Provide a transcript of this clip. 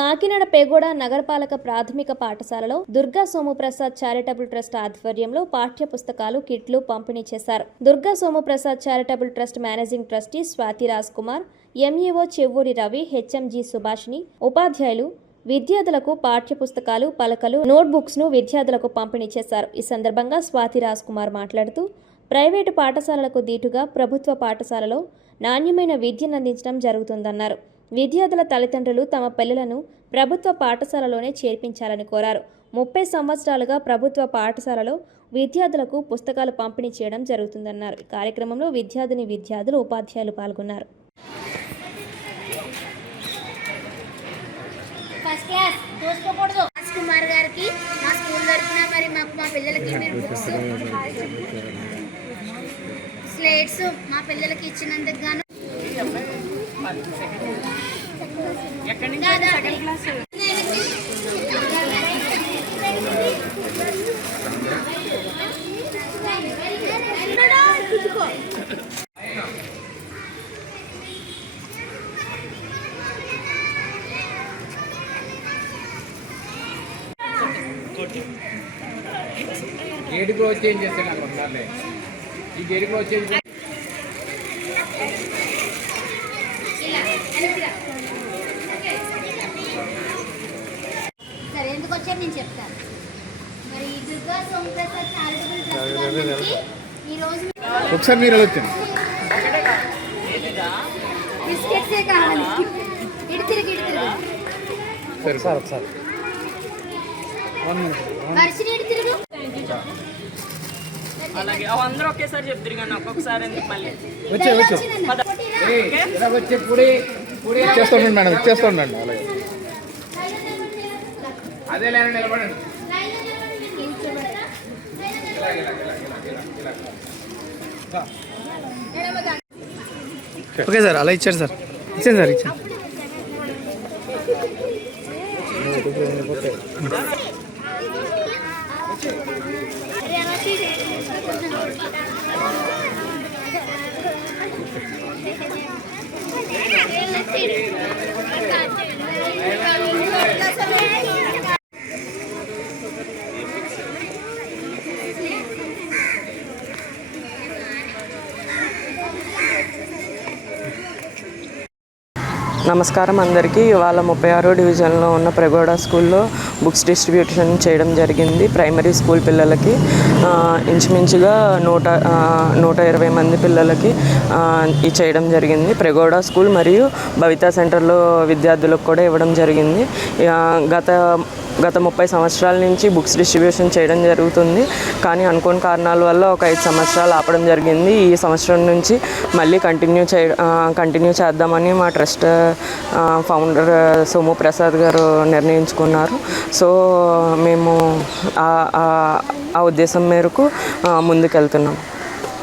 కాకినాడ పేగోడ నగరపాలక ప్రాథమిక పాఠశాలలో దుర్గా సోముప్రసాద్ చారిటబుల్ ట్రస్ట్ ఆధ్వర్యంలో పాఠ్య పుస్తకాలు కిట్లు పంపిణీ చేశారు. Durga Somuprasad charitable trust managing trustee Swathi Raj Kumar, MEO Chevvuri Ravi, HMG Subhashini, ఉపాధ్యాయులు విద్యార్థులకు పాఠ్య పుస్తకాలు, పలకలు, నోట్బుక్స్ ను విద్యార్థులకు పంపిణీ చేశారు. ఈ సందర్భంగా స్వాతి రాజ్ కుమార్ మాట్లాడుతూ ప్రైవేటు పాఠశాలలకు దీటుగా ప్రభుత్వ పాఠశాలలో నాణ్యమైన విద్యను అందించడం జరుగుతుందన్నారు. విద్యార్థుల తల్లిదండ్రులు తమ పిల్లలను ప్రభుత్వ పాఠశాలలోనే చేర్పించాలని కోరారు. 30 సంవత్సరాలుగా ప్రభుత్వ పాఠశాలలో విద్యార్థులకు పుస్తకాలు పంపిణీ చేయడం జరుగుతుందన్నారు. ఈ కార్యక్రమంలో విద్యార్థులు, ఉపాధ్యాయులు పాల్గొన్నారు. కుమార్ గారికి మా స్కూల్ తరఫున మరి మా పిల్లలకి మీరు బుక్స్, స్లేట్స్ మా పిల్లలకి ఇచ్చినందుకు గాను గేటుకు వచ్చేంజ్ చేస్తాను అనుకుంటున్నారులే. ఈ గేటుకు వచ్చేంజ్ సరే ఎందుకు వచ్చారు నేను చెప్తాను. మరి దుర్గా సోముప్రసాద్ చారిటబుల్ ట్రస్ట్ ఈరోజు ఒకసారి మీరు వచ్చాను బిస్కెట్సే కావాలి. ఇటు తిరిగి సరే సార్ ఒకసారి వర్షిని ఇటు తిరుగు. అలాగే అందరూ ఒకేసారి చెప్తారు కానీ ఒక్కొక్కసారి ఎందుకు మళ్ళీ చేస్తాను మేడం, చేస్తాను అలాగే అదే లైన్ నిలబడండి. ఓకే సార్, అలా ఇచ్చారు సార్, ఇచ్చాను సార్, ఇచ్చాను. నమస్కారం అందరికీ. ఇవాళ 36వ డివిజన్లో ఉన్న ప్రగోడ స్కూల్లో బుక్స్ డిస్ట్రిబ్యూషన్ చేయడం జరిగింది. ప్రైమరీ స్కూల్ పిల్లలకి ఇంచుమించుగా 120 మంది పిల్లలకి ఇది చేయడం జరిగింది. ప్రగోడ స్కూల్ మరియు భవితా సెంటర్లో విద్యార్థులకు కూడా ఇవ్వడం జరిగింది. గత 30 సంవత్సరాల నుంచి బుక్స్ డిస్ట్రిబ్యూషన్ చేయడం జరుగుతుంది. కానీ అనుకోని కారణాల వల్ల ఒక 5 సంవత్సరాలు ఆపడం జరిగింది. ఈ సంవత్సరం నుంచి మళ్ళీ కంటిన్యూ చేద్దామని మా ట్రస్ట్ ఫౌండర్ సోము ప్రసాద్ గారు నిర్ణయించుకున్నారు. సో మేము ఆ ఉద్దేశం మేరకు ముందుకెళ్తున్నాం.